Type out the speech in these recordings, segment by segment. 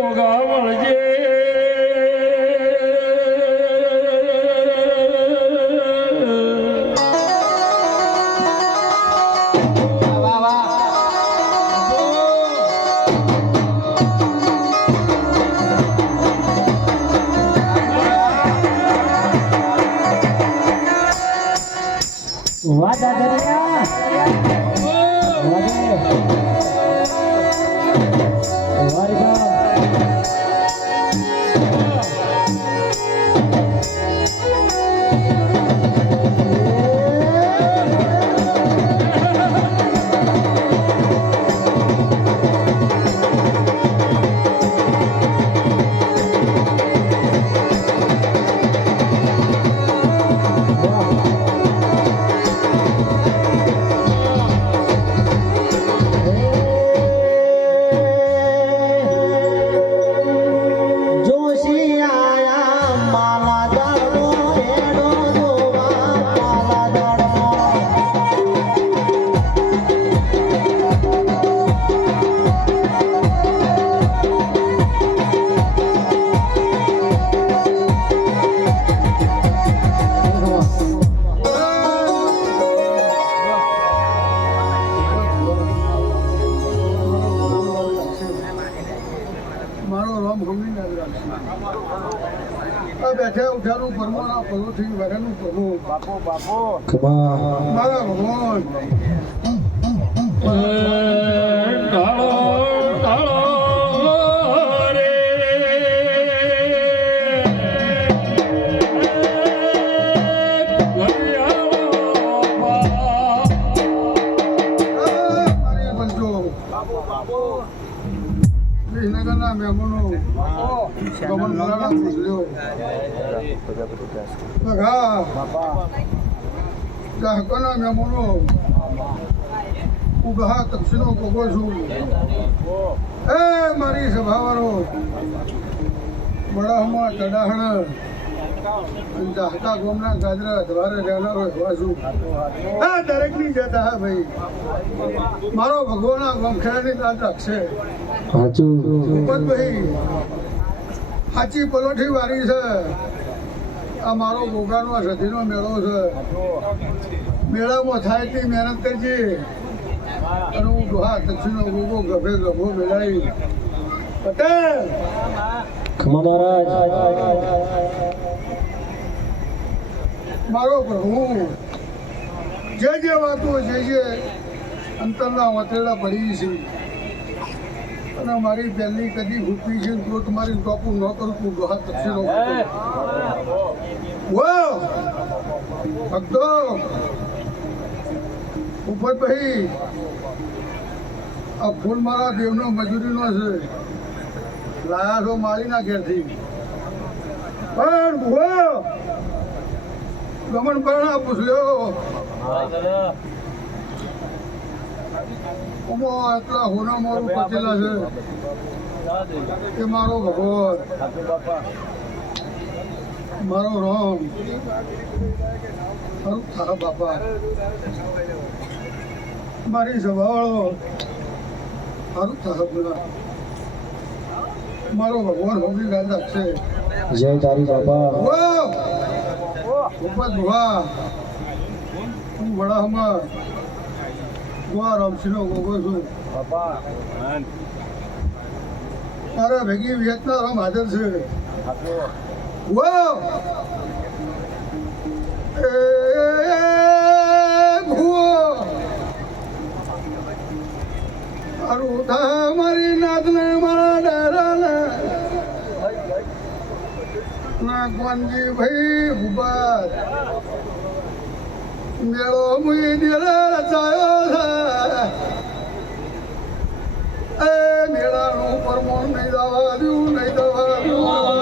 ગોગા મળજે વાહ દાદરિયા બેઠે ઉઠાનું પરમોના પરોથી વરેનું પ્રભુ બાપો બાપો મારા ભગવાન ઢાળો ઢાળો રે મારી બંધો વિસનગરના મહેમાનો ગમન મરાણા પૂછલ્યો બઘા ગ્રાહકોના મહેમાનો ઉગા તપસીનો ગોગો છું એ મારી સભાવાળો બડાહમાં ચડાહણ જાહતા ગોમના ગાજરા દ્વારે રહેનારો એવા છું આ દરેકની જતા હા ભાઈ મારો ભગવાનના ગમખેડાની દાદ રાખશે ભાઈ સાચી પલોઠી વારી છે આ મારો ગોગાનો સધીનો મેળો છે મેળામાં થાય તે મહેનત કરજે અને હું ડોહા દક્ષિણનો ગોગો ગભે ગભો મેળાવી પટેલ મારો પ્રભુ જે વાતો જે અંતરના વતેડા પડી છે અને મારી પહેલી કદી ભૂપી છે તો તમારી ટોપું ન કરું તું ડોહા દક્ષિણો ભક્તો ઉપર ભાઈ આ ફૂલ મારા દેવનો મજૂરીનો છે લાયા છો મારીના ઘેરથી પણ ભૂવો ગમન પરણા પૂછ્યો એટલા હોના મારું પચેલા છે કે મારો ભગવાન મારો રામ ખરું ખરા બાપા મારી સભાવાળો સારું થશે પેલા મારો ભગવાન હોગી ગાંધા છે જય તારી બાપા ઉપર ભુવા હું વડામાં ભુવા રામસિંહનો ગોગો છું તારા ભેગી વિયતના રામ હાજર છે મારી નાથને મારા ડારાને ના કોનજી ભાઈ ભૂપત મેળો મુઈ દિલે રચાયો છે એ મેળાનું પરમોણ નહીં દવા દઉં નહીં દવા દઉં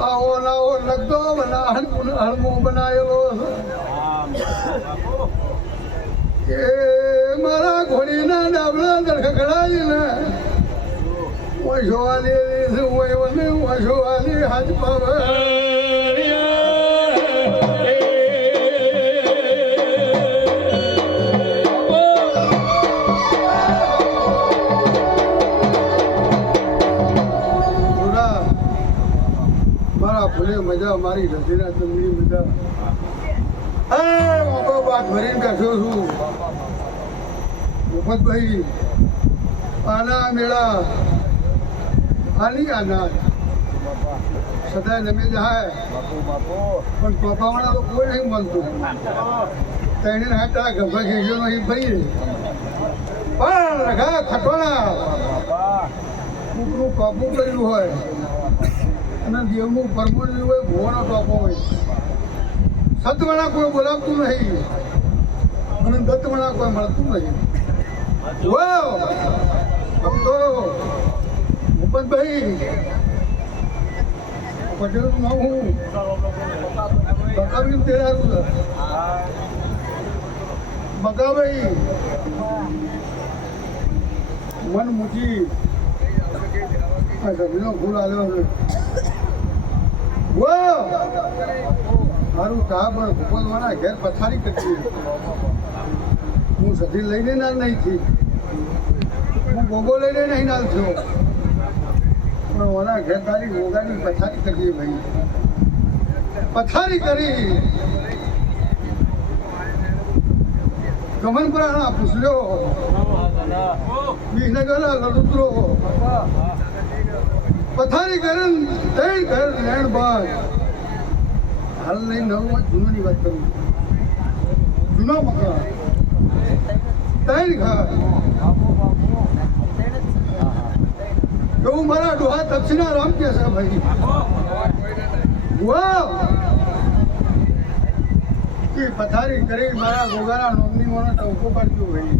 આવો લાવો લગતો હળમો બનાવ્યો પડેલો છે કે મારા ઘોડીના ડાબલા ધડકડાઈને વશવાલી વયવને વશવાલી હાથ પાવે મારા ફૂલે મજા મારી રસીના ચંદની મજા વાત ભરીને બેઠો છું મુફતભાઈ આના મેળા આની આના સદાય નમે જાય પણ ટોપાવાળા તો કોઈ નહીં મળતું તેને હાટા ગભા ઘેજો નહીં ફરી પણ રખા ખટોણા કૂકનું ટોપું કર્યું હોય અને દેવનું પરમોડ્યું હોય ભોવાનો ટોપો હોય સતવાળા કોઈ બોલાવતું નહીં અને દત્તવાળા કોઈ મળતું નહીં ભક્તો ભૂપતભાઈ પટેલનું નામ હું બકાભાઈ તેરારું છે બકાભાઈ મન મૂકી આ જમીનો ફૂલ આવ્યો છે મારું કા પણ ભૂપતવાના ઘેર પથારી કરતી હું સધી લઈને ના નહીં થી હું ગોગો લઈને નહીં નાલ થયો પણ ઓના ઘેર તારી ગોગાની પથારી કરતી ભાઈ પથારી કરી ગમનપુરાના પૂછલ્યો વિસનગર લડુતરો પથારી કરીને ત્રણ ઘર લેણ બાદ હાલ નહીં નવું જૂનોની વાત કરું જૂનો મકાન ત્રણ ઘર એવું મારા ડોહા તપસીના રામ કે છે ભાઈ વાહ કે પથારી કરી મારા ગોગાના નોમની મને ટોકો પાડજો ભાઈ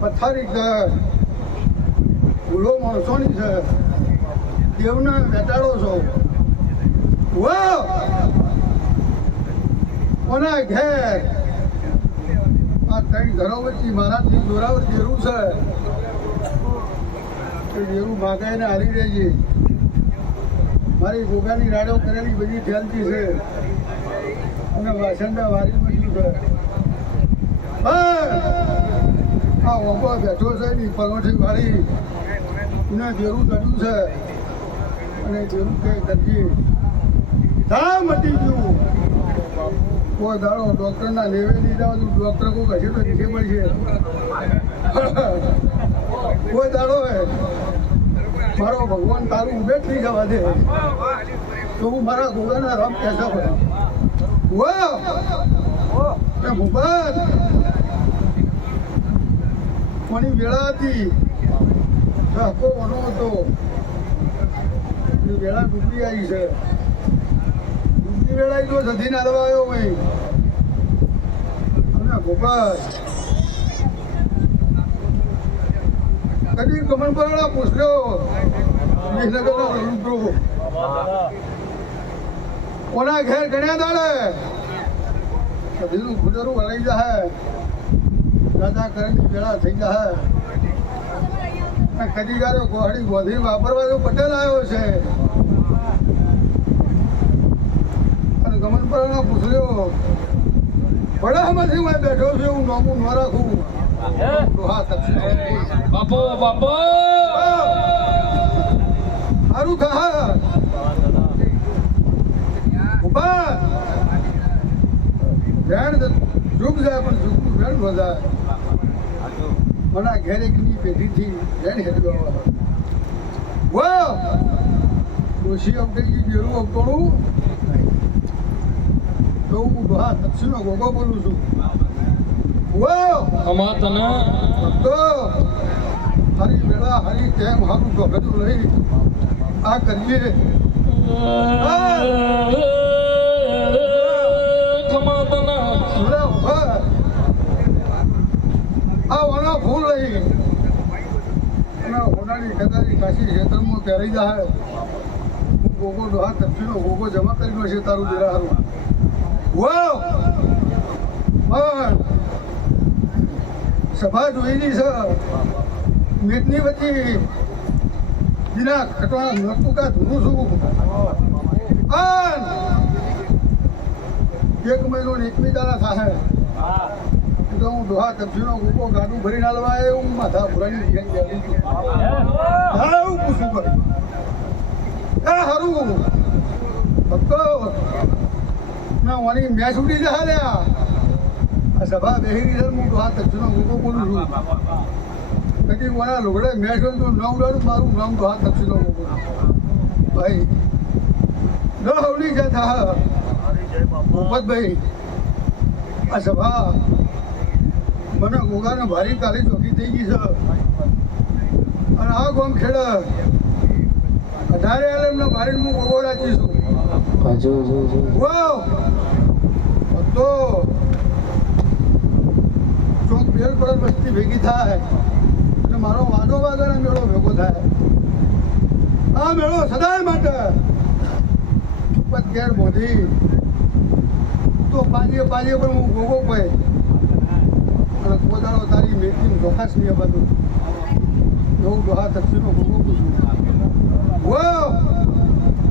પથારી કર ભૂલો માણસોની છે દેવને બેટાડો છો વાહ કોના ઘેર આ ત્રણ ઘરો વચ્ચે મારાથી જોરાવર દેરું છે એ દેરું ભાગાઈને હારી રહેજે મારી ગોગાની રાડો કરેલી બધી ફેલતી છે અને વાસંડા વારી બધી છે આ ઓપો બેઠો છે ને પલોઠી વાળી એને દેરું ચડ્યું છે અને દેરું કે કરજી ધા મટી ગયું કોઈ દાડો ડોક્ટરના લેવે નહીં જાવ ડોક્ટર કોઈ કશે તો નીચે પડશે કોઈ દાડો હે મારો ભગવાન તારું ઉભે જ નહીં જવા દે તો હું મારા ગોગાના રામ કહેતા હોય વાહ ભૂપત કોની વેળા હતી હકો વનો હતો એ વેળા ડૂબી આવી છે ડૂબી વેળા તો સધી નાલવા આવ્યો ભાઈ અને ભૂપત કદી કમન પર પૂછ્યો વિસનગરનો લૂંટો કોના ઘેર ગણ્યા દાડે સધીનું ગુજરું વળાઈ જાય દાદા કરણની વેળા થઈ જાય કદી ગારો ગોહડી ગોધી વાપરવા તો પટેલ આવ્યો છે અને ગમન પર પૂછ્યો પડામાંથી હું બેઠો છું હું નોમું ન રાખું બાપો બાપો સારું થા ઉભા વેણ ઝૂક જાય પણ ઝૂકનું વેણ ન જાય મને ઘેરે ની પેઢીથી વેણ હેડ્યો વાહ ડોશી અવટેજી બેરું અવતોણું તો હું ડોહા તપસીનો ગોગો બોલું છું વાહ અમા તને તો હરી વેળા હરી કેમ હારું ગભેલું રહી આ કરીએ ખમા તને આ વણા ફૂલ રહી અને હોનાની કદાચી કાશી ક્ષેત્રમાં પહેરી જાય હું ગોગો ડોહા તપસીનો ગોગો જમા કરી છે તારું દેરા હારું વાહ પણ સભા જોયેલી છે મેટની વચ્ચે જીના ખટવાના નતું કા ધૂનું છું પણ 1 મહિનો ને 21 દાડા થાય તો હું દોહા તપસીનો ગોપો ગાડું ભરીને હાલવા આવ્યો હું માથા ભરાની હું પૂછું કર હારું ભક્તો ના વાની મેચ ઉડી જાય લ્યા આ સભા બેહી રહી હું દોહા તપસીનો ગોપો બોલું છું કદી મારા લોગડે મેચ હોય તો નામ ઉડાડું મારું નામ દોહા તપસીનો ગોપો ભાઈ ન હવલી જતા ભૂપતભાઈ આ સભા મને ગોગાને ભારી તારી ચોકી થઈ ગઈ છે અને આ ગોમ ખેડ 18 એલએમનો ભારી હું ગોગો રાખી છું વાહ તો ચોક બેલ પર વસ્તી ભેગી થાય અને મારો વાદો વાગવાનો મેળો ભેગો થાય આ મેળો સદાય માટે ઉપત ઘેર બોધી તો પાજીએ પણ હું ગોગો ભાઈ અને પોતાનો તારી મેથી ચોખાશ નહીં બધું એવું દોહા તપસીનો ગોગો પૂછું વાહ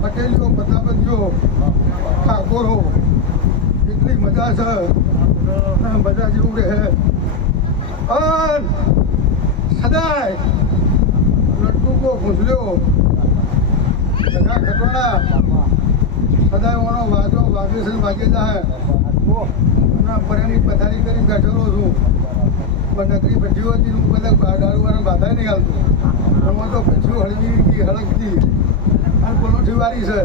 પટેલીઓ પ્રતાપતીઓ ઠાકોરો એટલી મજા છે બધા જેવું રહે અને સદાય લટકુકો ભૂંસલ્યો સગા ખટવાડા સદાય ઓનો વાજો વાગેશન વાગે જાય અને પરેની પથારી કરી બેઠેલો છું પણ નકરી ભજીઓ હતી હું બધા દારૂવાળા બાધા નહીં હાલતું એમાં તો ભજીઓ હળવી હતી હળકતી અને પલોઠી વાળી છે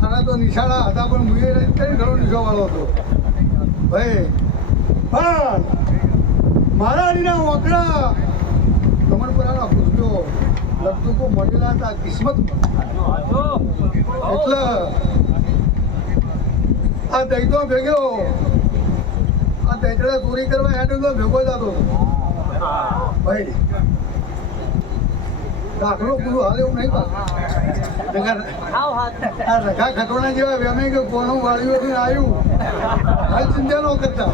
આના તો નિશાળા હતા પણ મુએ કઈ ઘણો નિશો વાળો હતો ભાઈ પણ મારા નીના વાંકડા દમણપુરાના પૂછ્યો લગતું કો મળેલા હતા કિસ્મત એટલે આ દૈતો ભેગ્યો આ દૈતડા ચોરી કરવા હેઠ તો ભેગો જતો ભાઈ દાખલો પૂરું હાલ એવું નહીં આ રખા ખટોણા જેવા વેમે કે કોનું વાળીઓ આવ્યું હાલ ચિંતા ન કરતા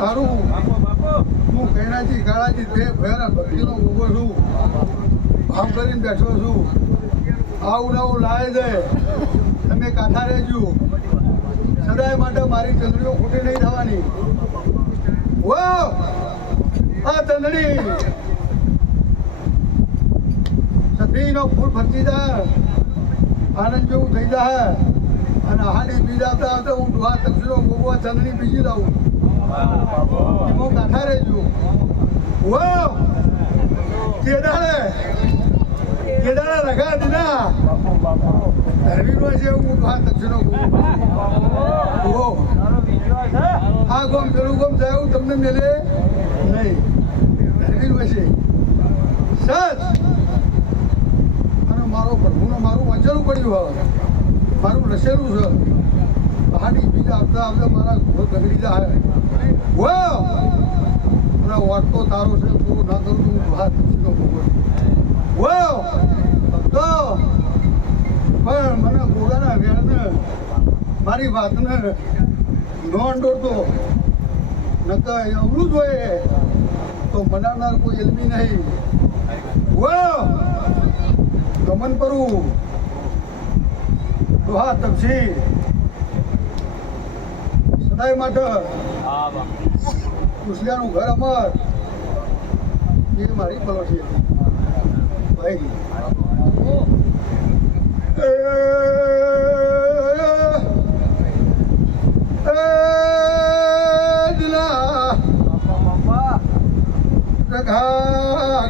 હારું હું કૈનાજી કાળાજી તે ભયાના ભક્તિનો ઉભો છું કામ કરીને બેઠો છું આવું નવું લાવે છે તમે કાંઠા રહેજો સદાય માટે મારી ચંદડીઓ ખોટી નહીં થવાની આ ચંદડી સતીનો ફૂલ ફરતી જાય આનંદ જેવું થઈ જાય અને હાડી બીજાતા હતા હું દુહા તપસીનો ગોગો ચંદડી બીજી દઉં એમાં કાંઠા રહેજો કેદારે રખા દીધા ધરવીનો છે હું દુહા તપસીનો ગોગો આ ગોમ પેલું ગોમ જાય એવું તમને મેલે નહીં ધરવીનો છે સચ અને મારો પ્રભુનો મારું વંચેલું પડ્યું હવે મારું લસેલું છે પહાડી બીજા આવતા મારા ઘોર ગગડી જાય અને વાટતો તારો છે પૂરું ના કરું તું હાથ તપસીનો ગોગો તો પણ મને ગોગાના વેણને મારી વાતને ન અંડોરતો નકર અવળું જોઈએ તો મનાવનાર કોઈ એલમી નહીં ગમન કરું દોહા તપસી સદાય માટે કુશલિયાનું ઘર અમર એ મારી પલોઠી ભાઈ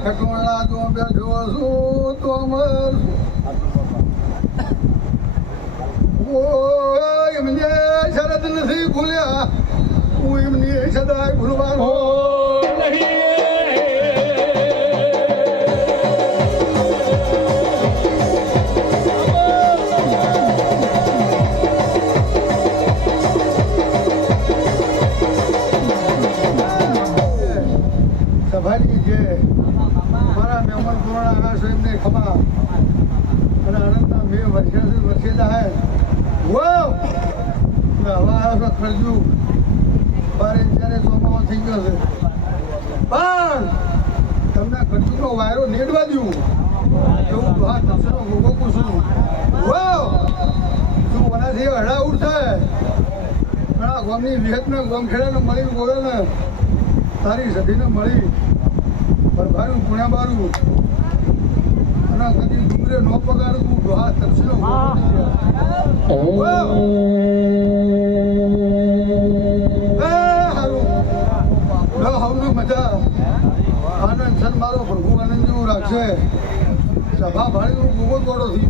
ખટોળા તો બેઠો છું તો અમર એમને શરત નથી ભૂલ્યા હું એમની સદાય ભૂલવાનો ઉભારી છે મારા મહેમાન કોરોના આવ્યા છે એમને ખમા અને આનંદના બે વર્ષેદા હે હવા આવ્યો છે ખરજુ બારે જ્યારે ચોમાવો થઈ ગયો છે પણ તમને ખરજુનો વાયરો નેડવા દઉં એવું તો હા તમસનો ભોગો પૂછું વાવ તું વનાથી હડા ઉઠાય ઘણા ગામની વિહતને ગામખેડાને મળી બોલે ને તારી સદીને મળી ભરભારું પુણ્યા બારું અને કદી ડુંગરે નો પગાડું તું ડોહા તમસનો ભોગો હારું મજા આનંદ સર મારો પ્રભુ આનંદ જેવું રાખશે સભા ભાડી હું બહુ ગોળો થઈ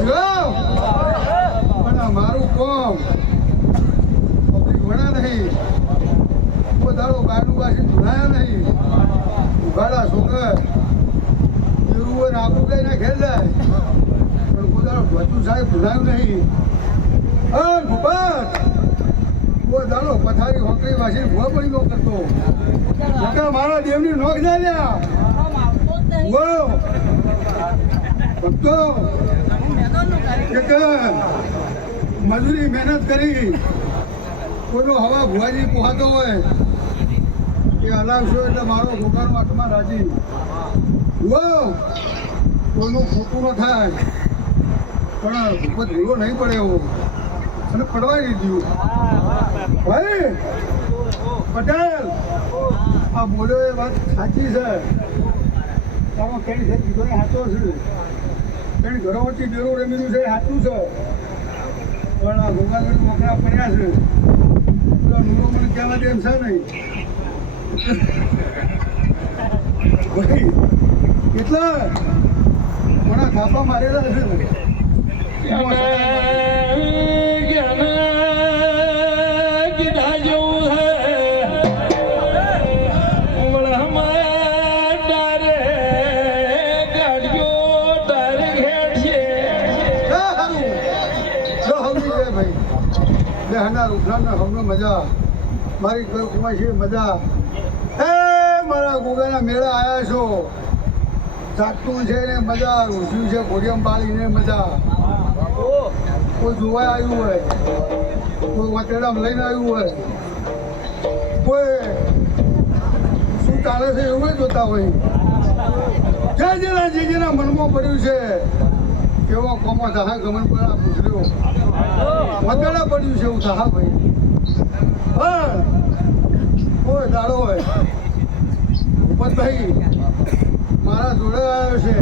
ગયો પણ મારું કોમ વણા નહીં દાડો ગાડું પાછી ધુણાયા નહીં ઉઘાડા છોકરા એવું હોય ને આપણું કઈ ના ખેલ જાય પણ કોઈ ભચું સાહેબ ભૂલાયું નહીં ભૂપત કોઈ દાડો પથારી હોકરી વાસી ભૂવા પડી નો કરતો મારા દેવની નોખ જાય ભક્તો મજૂરી મહેનત કરી કોઈનો હવા ભુવાજી પોહાતો હોય એ હલાવશો એટલે મારો ગોગાનો આત્મા રાજી કોઈનું ખોટું ન થાય પણ ભૂપત ભૂલો નહીં પડે એવો અને પડવાય નહીં દીધું ભાઈ પટેલ આ બોલ્યો એ વાત સાચી છે તારો કેવી છે કીધો એ સાચો છે તેની ઘરોવટી ડેરો રમેલું છે એ સાચું છે પણ આ ગોગાગઢ મોકરા પડ્યા છે પેલા નૂરો મને કહેવા દે એમ છે નહીં ભાઈ એટલા મને થાપા મારેલા છે ને મજા મારી કુમાર છે મજા એ મારા ગોગાના મેળા આવ્યા છો સાચું છે ને મજા રૂસ્યું છે ઘોડિયમ બાળીને મજા કોઈ જોવા આવ્યું હોય કોઈ વાટેડામાં લઈને આવ્યું હોય કોઈ શું ચાલે છે એવું જોતા હોય જે જેના મનમાં પડ્યું છે કેવો કોમો થાય ગમન પર આ પૂછ્યો વાટેડા પડ્યું છે એવું થા ભાઈ હા કોઈ દાડો હોય ભૂપતભાઈ મારા જોડે આવ્યો છે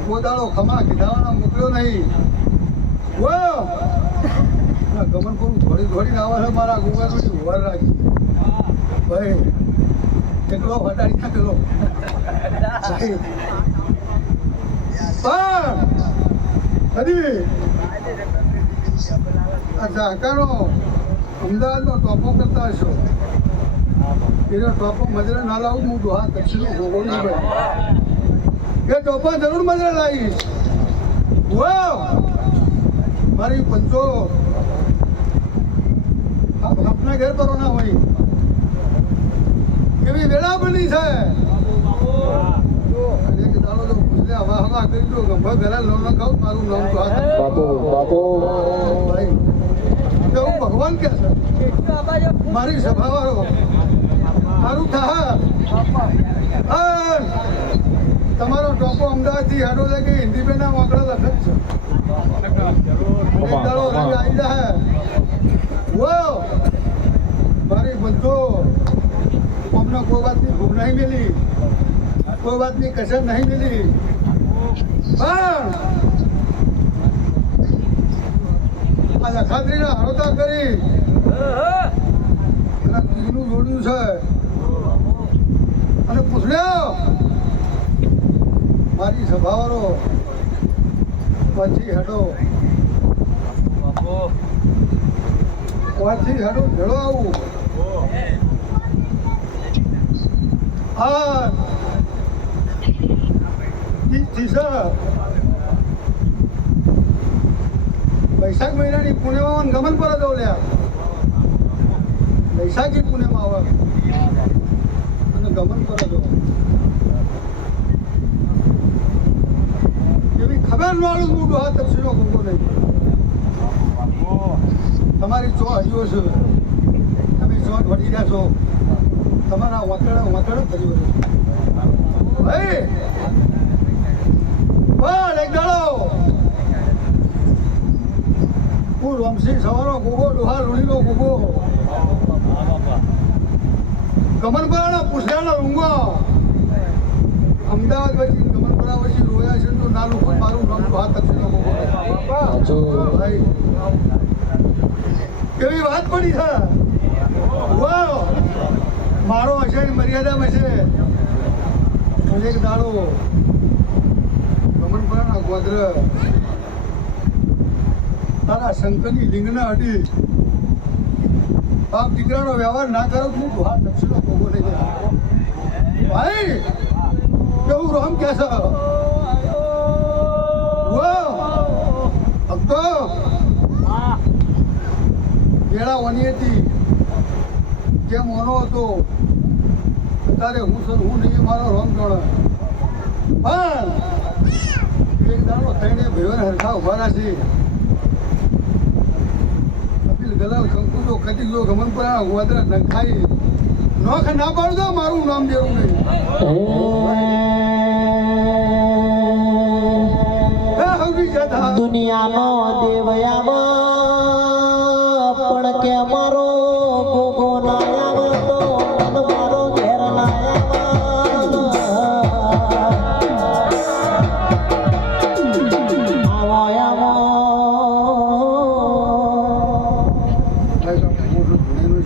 કોઈ દાડો ખમા કીધાવાના મોકલ્યો નહીં ગમન કરું થોડીને આવે છે મારા ગોગાની હોર રાખી ભાઈ એકલો હટાડી નાખેલો કદી આ ઝાકાનો અમદાવાદનો ટોપો કરતા હશો એનો ટોપો મજરે ના લાવું હું ડોહા દક્ષિણ ભોગો નહીં ભાઈ એ ટોપો જરૂર મજરે લાવીશ મારી પંચો આપના ઘેર પર ના હોય એવી વેળા બની છે એક દાડો તો પૂછલે હવા કરી દો ગંભા ઘરે લો ન ખાવ મારું નામ તો બાપુ ભાઈ હું ભગવાન કે છે મારી સભાવાળો મારું થા તમારો ટોપો અમદાવાદથી હાડો છે કે હિન્દી બેના વાંકડા લખત છે દાડો રંગ આવી જાય મારી બંધો અમને કોઈ વાતની ભૂખ નહીં મિલી કોઈ વાતની કસર નહીં મિલી પણ આ લખાત્રીના હરોતા કરી અને તીરનું જોડ્યું છે અને પૂછલ્યો મારી સભાવાળો પછી હટો પછી હટો ભેળો આવું આ વૈશાખ મહિનાની પૂર્ણિમામાં ગમન પર જ લ્યા વૈશાખી પૂનમ આવે અને ગમન કરો છો એવી ખબર વાળું હું ડોહા તપસીનો ગોગો નહીં તમારી ચો હજીઓ છે તમે ચો વળી રહ્યા છો તમારા વતળ ફરી વળો ભાઈ પણ એક દાડો હું રોમસિંહ સવારો ગોગો ડોહા લુણીનો ગોગો ગમનપરાના પૂછડાના રૂંગો અમદાવાદ વચ્ચે ગમનપરા વચ્ચે રોયા છે તો નાલું પણ મારું નામ ડોહા તપસીનો ગોગો ભાઈ કેવી વાત પડી છે વાહ મારો હશે ને મર્યાદામાં છે એક દાડો ગમનપરાના ગોત્ર તારા શંકરની લિંગના અડી બાપ દીકરાનો વ્યવહાર ના કરો હું ડોહા તપસીનો ગોગો નહીં ભાઈ કેવું રોમ કે છે ભક્તો વેળા વની હતી જેમ ઓનો હતો અત્યારે હું સર હું નહીં મારો રોમ ગણ પણ એક દાડો થઈને ભાઈઓને હરખા ઉભા રાખી કપિલ ગલાલ કંકુજો કટીજો ગમનપરા ગોદરા નખાઈ નોખ ના પાડજો મારું નામ દેવું નહીં દુનિયાનો દેવ આવો